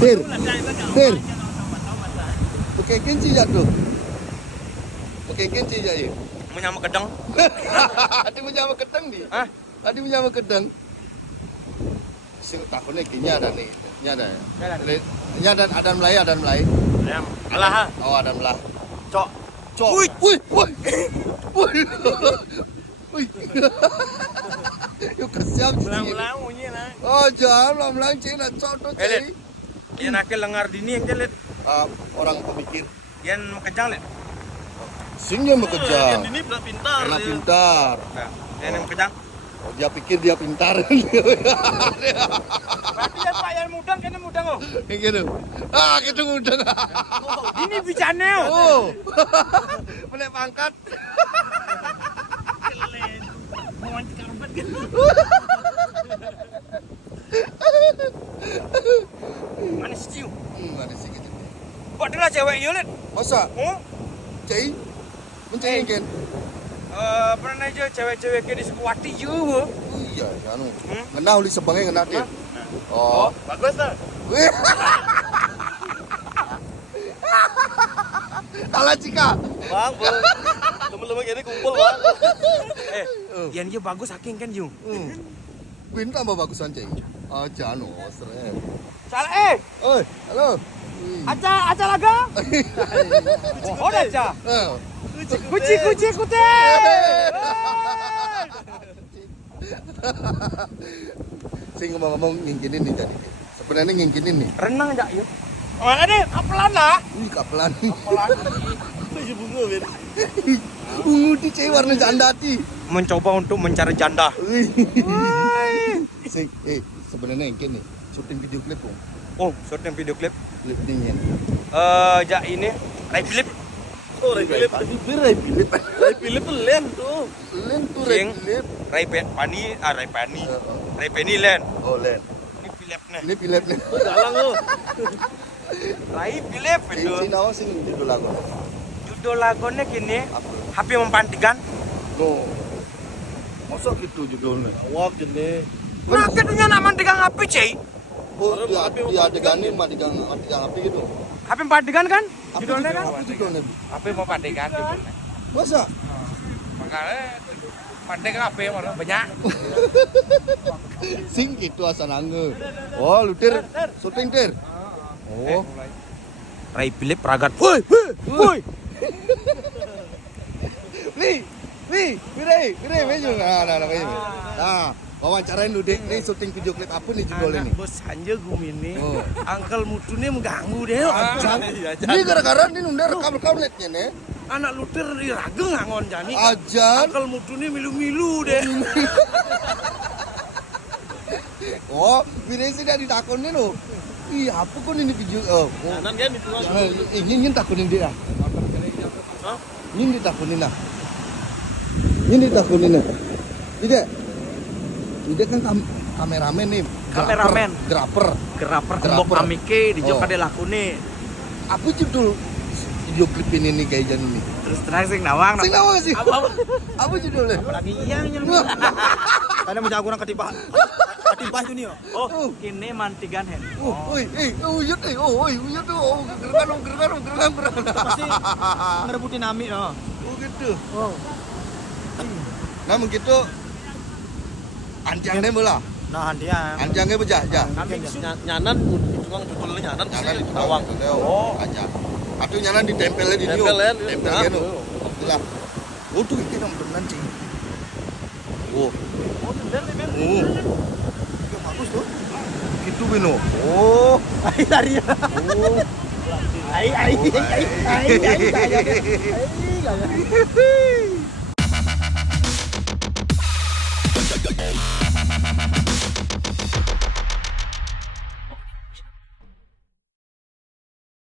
Tir. Tir. Pakai kunci jatuh. Pakai kunci aja. Menyama kedang. Adi menyama kedang di. Hah? Adi menyama kedang. Sing takone ki nyada nih. Nyada ya. Nyada ada Melayu, ada Melayu. Ayam. Alah. Oh, ada Melayu. Cok. Cok. Wih, wih, wih. Wih. Wih. Yuk kesiap sih. Ulang-ulang bunyi lah. Oh, jangan ulang Cina cok tuh. Elit. Yang nakal lengar dini yang jelit. Orang pemikir. Yang kejang let. Singnya bekerja. Yang dini pula pintar. Karena pintar. Yang kejang. Oh, dia pikir dia pintar. Berarti yang Pak yang mudang kan mudang oh. Kayak gitu. Gitu udah. Ini bicaranya oh. Oh. Menaik pangkat. Mau anti karpet kan. Mana sih cium? Mana sih gitu. Padahal cewek yo let. Masa? Oh. Cai? Mencari kan? Pernah aja cewek-cewek kayak di Sekuati juga. Oh iya, anu. Kena uli sebangnya kena dia. Oh. Bagus tuh. Wih. Alah Cika. Bang, temen-temen ini kumpul bang. Yang dia bagus haking kan Jung. Win tambah bagusan Cai. Aja anu, seren. Salah Oi, halo. Aca laga. Oh, Aca. Kuci. Sing ngomong-ngomong ngingkinin nih tadi. Sebenarnya ngingkinin nih. Renang enggak yuk? Mana deh? Kapelan lah. Ih, kapelan. Kapelan. Itu bunga ben. Ungu di cewek warna janda ti. Mencoba untuk mencari janda. Sing sebenarnya ngingkin nih. Syuting video klip dong. Oh, syuting video klip. Klip dingin. Ja ini Ray Philip. Oh, Ray Philip. Ray Philip len tuh. Len tuh Ray Philip. Ray Penny len. Oh, Len. Ini Philip nih. Ini Philip nih. Jalan lu. Ray Philip itu. Si nawa sing judul lagu. Judul lagunya gini, Apa? HP mempantikan. No. Masa gitu judulnya? Wah gini. Nah, katanya nak mantikan HP, Cey. Oh, dia adeganin matikan HP gitu. HP mempantikan kan? Apa Judulnya kan? Apa judulnya? HP mempantikan judulnya. Masa? Makanya pantikan HP mana banyak. Sing gitu asal angge. Oh, lu tir syuting tir. Oh. Ray Philip ragat. Woi. Nih, Ray, meju. Nah, wawancarain lu Dek. Nih syuting video klip apa nih judulnya nih? Bos Anja Gumini. Oh. Angkel Mutu nih mengganggu deh. Ini gara-gara ini nunda rekam netnya nih. Anak luter irageng ngangon jani. Ajan. Angkel Mutu nih milu-milu deh. Oh, bini sih dari takunin lo. Ih, apa kok ini video? Oh, Kanan kan itu. ingin takunin dia. Ini ditakunin lah. Ini ditakunin lah. Ide kan kameramen nih. Kameramen. Geraper. Kembok amike di joka Oh. de lakune. Apa judul video klip ini nih kayak jan ini? Terus terang sing nawang. Sing nawa sih. Apa judulnya? lagi yang Karena menjago orang ketipa itu nih. Oh, kini mantigan hen. Uyut tuh. Gerangan. Pasti ngerebutin Ami Oh gitu. Oh. Nah begitu anjangnya mula. Nah, dia. Anjangnya bejah. Nyanan tukang judulnya nyanan Nyanan sih di nawang. Oh, aja. Atau nyanan ditempelnya di niu. Tempelnya, Tempelnya nu. Lah. Oh tuh itu yang beneran sih. Oh. Oh, bener nih, men. Oh. Ya, bagus tuh. Gitu Bino. Oh. Lari. Oh. Ai.